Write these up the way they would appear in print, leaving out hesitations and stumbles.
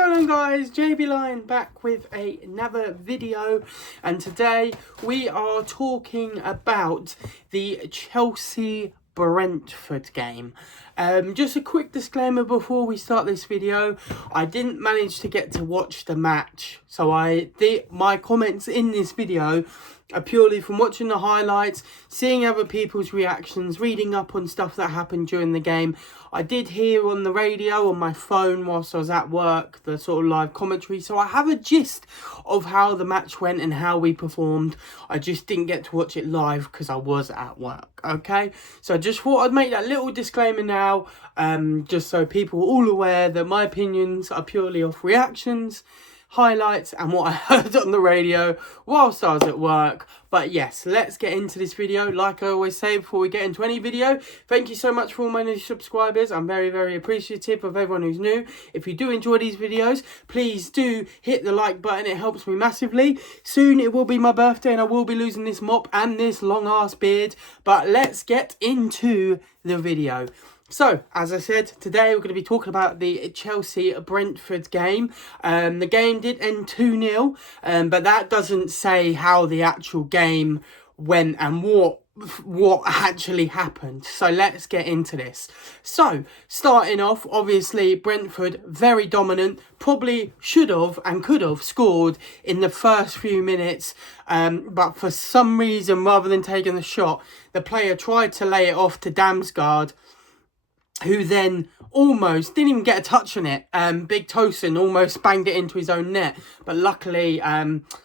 going on, guys? JB Lion back with another video, and today we are talking about the Chelsea Brentford game. Just a quick disclaimer before we start this video: I didn't manage to get to watch the match, so my comments in this video are purely from watching the highlights, seeing other people's reactions, reading up on stuff that happened during the game. I did hear on the radio, on my phone whilst I was at work, the sort of live commentary, so I have a gist of how the match went and how we performed. I just didn't get to watch it live because I was at work, okay? So I just thought I'd make that little disclaimer now, just so people are all aware that my opinions are purely off reactions, highlights and what I heard on the radio whilst I was at work. But yes, let's get into this video. Like I always say before we get into any video, thank you so much for all my new subscribers. I'm very appreciative of everyone who's new. If you do enjoy these videos, please do hit the like button. It helps me massively. Soon it will be my birthday and I will be losing this mop and this long ass beard. But let's get into the video. So, as I said, today we're going to be talking about the Chelsea-Brentford game. The game did end 2-0, but that doesn't say how the actual game went and what actually happened. So let's get into this. So, starting off, obviously, Brentford, very dominant, probably should have and could have scored in the first few minutes, but for some reason, rather than taking the shot, the player tried to lay it off to Damsgaard, who then almost didn't even get a touch on it. Big Tosin almost banged it into his own net. But luckily,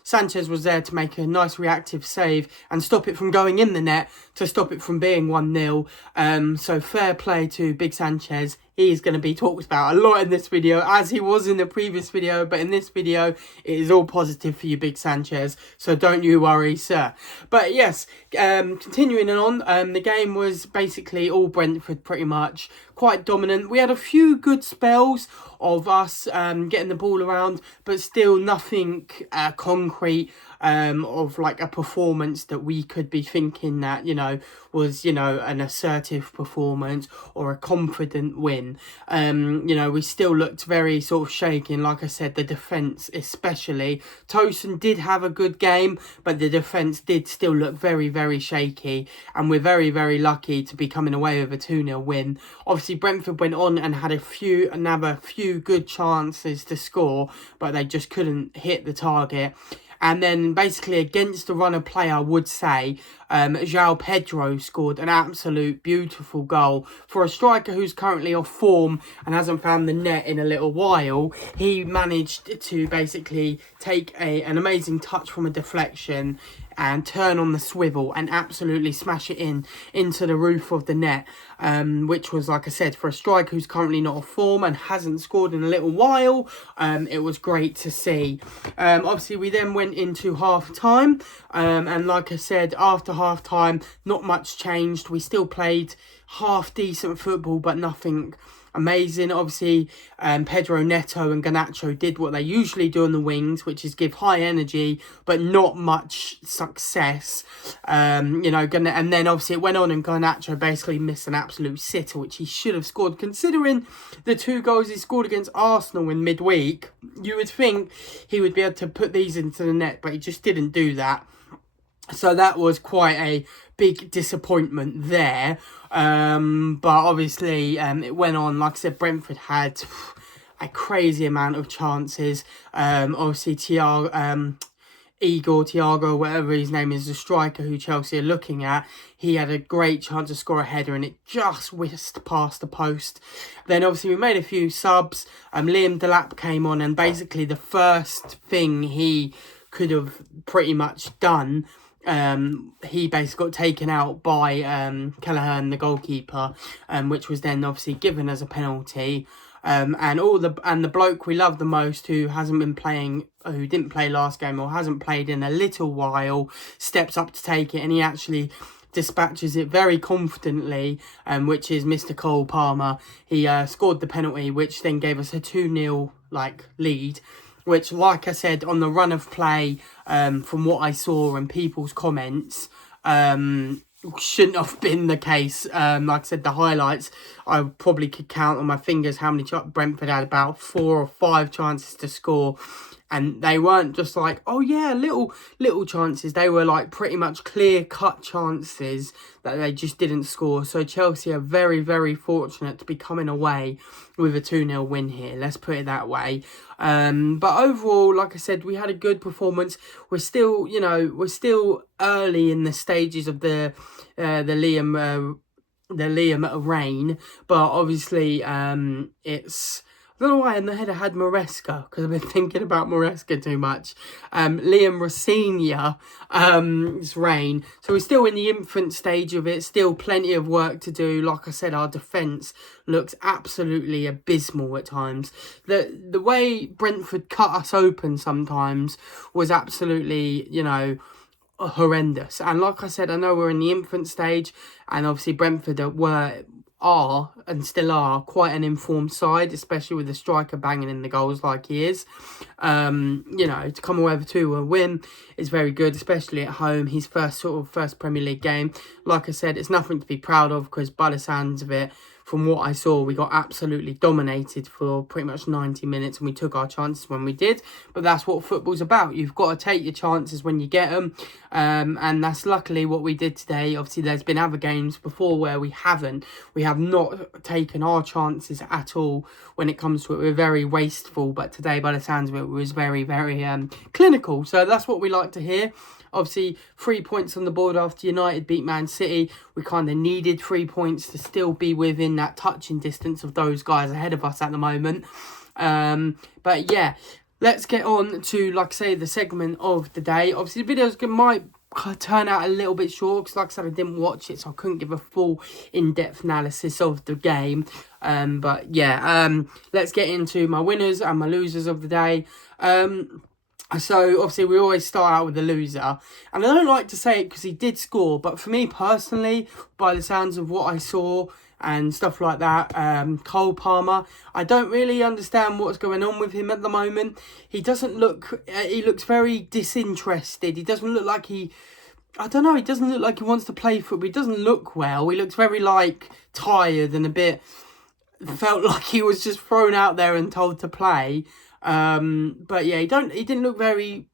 Sanchez was there to make a nice reactive save and stop it from going in the net, to stop it from being 1-0. So fair play to Big Sanchez. He's going to be talked about a lot in this video, as he was in the previous video. But in this video, it is all positive for you, Big Sanchez. So don't you worry, sir. But yes, continuing on, the game was basically all Brentford pretty much. Quite dominant. We had a few good spells of us getting the ball around, but still nothing concrete of like a performance that we could be thinking that, you know, was, you know, an assertive performance or a confident win. You know, we still looked very sort of shaky, and like I said, the defence especially. Tosin did have a good game, but the defence did still look very shaky, and we're very lucky to be coming away with a 2-0 win. Obviously, Brentford went on and had another few good chances to score, but they just couldn't hit the target. And then basically against the run of play, I would say, João Pedro scored an absolute beautiful goal. For a striker who's currently off form and hasn't found the net in a little while, he managed to basically take an amazing touch from a deflection and turn on the swivel and absolutely smash it into the roof of the net, which was, like I said, for a striker who's currently not off form and hasn't scored in a little while, it was great to see. Obviously, we then went into half-time, and like I said, after half-time, not much changed. We still played half-decent football, but nothing amazing. Obviously, Pedro Neto and Garnacho did what they usually do on the wings, which is give high energy but not much success. You know, and then obviously it went on and Garnacho basically missed an absolute sitter, which he should have scored. Considering the 2 goals he scored against Arsenal in midweek, you would think he would be able to put these into the net, but he just didn't do that. So that was quite a big disappointment there. But obviously, it went on. Like I said, Brentford had a crazy amount of chances. Obviously, Thiago, whatever his name is, the striker who Chelsea are looking at, he had a great chance to score a header and it just whisked past the post. Then obviously we made a few subs. Liam Delap came on, and basically the first thing he could have pretty much done, he basically got taken out by Kelleher, the goalkeeper, which was then obviously given as a penalty. And the bloke we love the most, who hasn't been playing, who didn't play last game or hasn't played in a little while, steps up to take it, and he actually dispatches it very confidently, which is Mr. Cole Palmer. He scored the penalty, which then gave us a 2-0 lead. Which, like I said, on the run of play, from what I saw and people's comments, shouldn't have been the case. Like I said, the highlights, I probably could count on my fingers how many Brentford had about 4 or 5 chances to score. And they weren't just like, oh yeah, little chances. They were like pretty much clear-cut chances that they just didn't score. So Chelsea are very, very fortunate to be coming away with a 2-0 win here. Let's put it that way. But overall, like I said, we had a good performance. We're still, we're still early in the stages of the Liam reign. But obviously, it's... I don't know why in the head I had Maresca, because I've been thinking about Maresca too much. Liam Rosenior's reign. So we're still in the infant stage of it. Still plenty of work to do. Like I said, our defence looks absolutely abysmal at times. The way Brentford cut us open sometimes was absolutely, horrendous. And like I said, I know we're in the infant stage, and obviously Brentford are and still are quite an informed side, especially with the striker banging in the goals like he is. To come away with a win is very good, especially at home. His first Premier League game. Like I said, it's nothing to be proud of, because by the sounds of it, from what I saw, we got absolutely dominated for pretty much 90 minutes, and we took our chances when we did. But that's what football's about. You've got to take your chances when you get them. And that's luckily what we did today. Obviously, there's been other games before where we haven't. We have not taken our chances at all when it comes to it. We're very wasteful. But today, by the sounds of it, was very, very clinical. So that's what we like to hear. Obviously, 3 points on the board after United beat Man City. We kind of needed 3 points to still be within that touching distance of those guys ahead of us at the moment. But yeah, let's get on to, like I say, the segment of the day. Obviously, the videos might turn out a little bit short, because like I said, I didn't watch it, so I couldn't give a full in-depth analysis of the game. But yeah, let's get into my winners and my losers of the day. So, obviously, we always start out with the loser. And I don't like to say it because he did score. But for me, personally, by the sounds of what I saw and stuff like that, Cole Palmer, I don't really understand what's going on with him at the moment. He doesn't look... he looks very disinterested. He doesn't look like he... I don't know, he doesn't look like he wants to play football. He doesn't look well. He looks very, tired and a bit... Felt like he was just thrown out there and told to play. But yeah, he didn't look very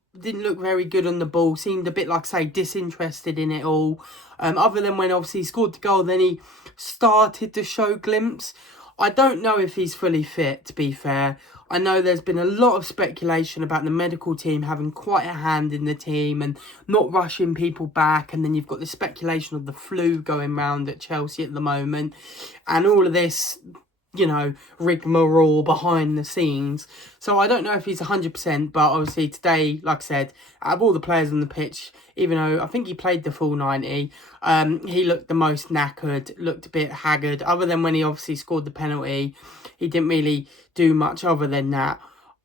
good on the ball. Seemed a bit, like I say, disinterested in it all. Other than when obviously he scored the goal, then he started to show glimpse. I don't know if he's fully fit, to be fair. I know there's been a lot of speculation about the medical team having quite a hand in the team and not rushing people back. And then you've got the speculation of the flu going round at Chelsea at the moment. And all of this, rigmarole behind the scenes. So I don't know if he's 100%, but obviously today, like I said, out of all the players on the pitch, even though I think he played the full 90, he looked the most knackered, looked a bit haggard. Other than when he obviously scored the penalty, he didn't really do much other than that.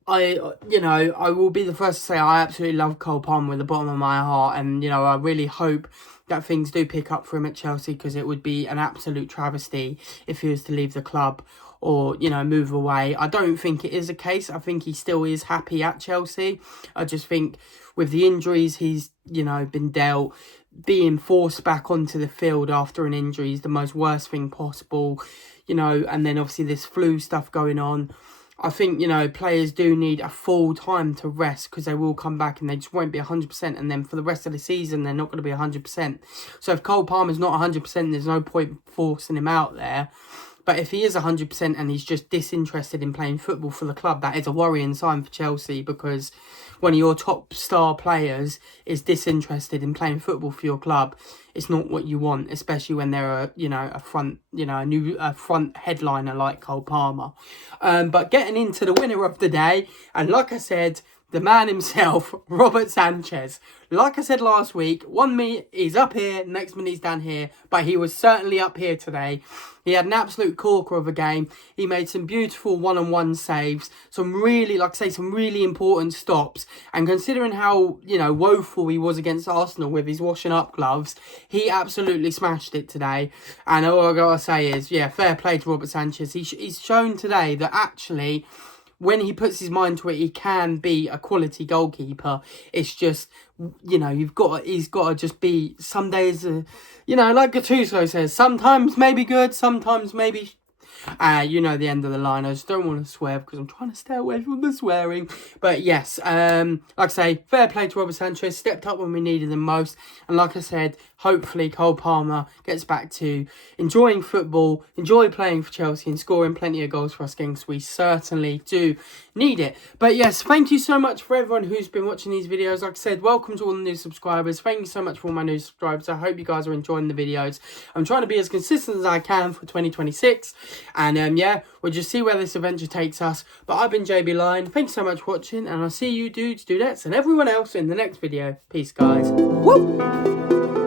I will be the first to say I absolutely love Cole Palmer with the bottom of my heart, and, I really hope that things do pick up for him at Chelsea, because it would be an absolute travesty if he was to leave the club or, move away. I don't think it is a case. I think he still is happy at Chelsea. I just think with the injuries he's, been dealt, being forced back onto the field after an injury is the most worst thing possible, and then obviously this flu stuff going on. I think, players do need a full time to rest, because they will come back and they just won't be 100%. And then for the rest of the season, they're not going to be 100%. So if Cole Palmer's not 100%, there's no point forcing him out there. But if he is 100% and he's just disinterested in playing football for the club, that is a worrying sign for Chelsea, because one of your top star players is disinterested in playing football for your club. It's not what you want, especially when they're a front headliner like Cole Palmer. But getting into the winner of the day, and like I said, the man himself, Robert Sanchez. Like I said last week, 1 minute he's up here, next minute he's down here, but he was certainly up here today. He had an absolute corker of a game. He made some beautiful one-on-one saves, some really important stops. And considering how, woeful he was against Arsenal with his washing up gloves, he absolutely smashed it today. And all I gotta say is, yeah, fair play to Robert Sanchez. He's shown today that actually, when he puts his mind to it, he can be a quality goalkeeper. It's just, you know, he's got to just be, some days, you know, like Gattuso says, sometimes maybe good, sometimes maybe... you know the end of the line. I just don't want to swear because I'm trying to stay away from the swearing. But yes, like I say, fair play to Robert Sanchez. Stepped up when we needed him most. And like I said, hopefully Cole Palmer gets back to enjoying football, enjoy playing for Chelsea and scoring plenty of goals for us, because we certainly do need it. But yes, thank you so much for everyone who's been watching these videos. Like I said, welcome to all the new subscribers. Thank you so much for all my new subscribers. I hope you guys are enjoying the videos. I'm trying to be as consistent as I can for 2026. And yeah, we'll just see where this adventure takes us. But I've been JB Lion. Thanks so much for watching, and I'll see you dudes, dudettes, and everyone else in the next video. Peace, guys. Woo!